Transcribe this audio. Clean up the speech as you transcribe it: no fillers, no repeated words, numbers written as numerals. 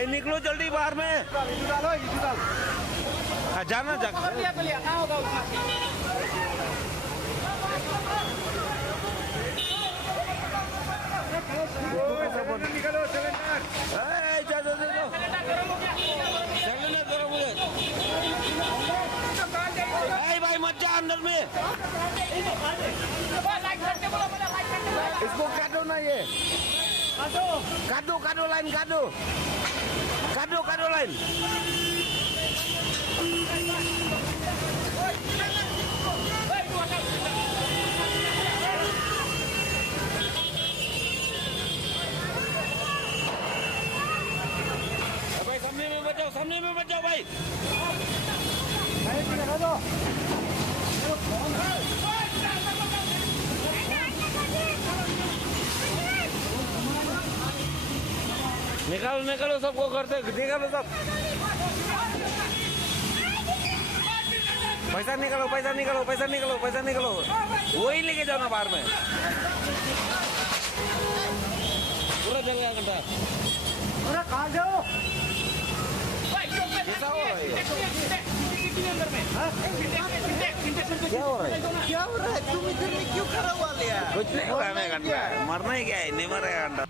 भाई निकलो जल्दी बाहर में। हाँ, जाना जा। निकलो सिलेंडर। करो मुझे। भाई मत जा अंदर में। इसको काटो ना, ये काटो लाइन, काटो लाइन। भाई सामने में बचाओ भाई। निकालो सबको करते, निकालो सब। पैसा निकालो। वही लेके जाओ ना बाहर में। पूरा चल गया घंटा। अरे कहाँ जाओ? कैसा हो रहा है? क्या हो रहा है? तुम इधर में क्यों खड़ा हुआ लिया? कुछ नहीं हो रहा है घंटा। मरना ही क्या है, नहीं मरेगा घंटा।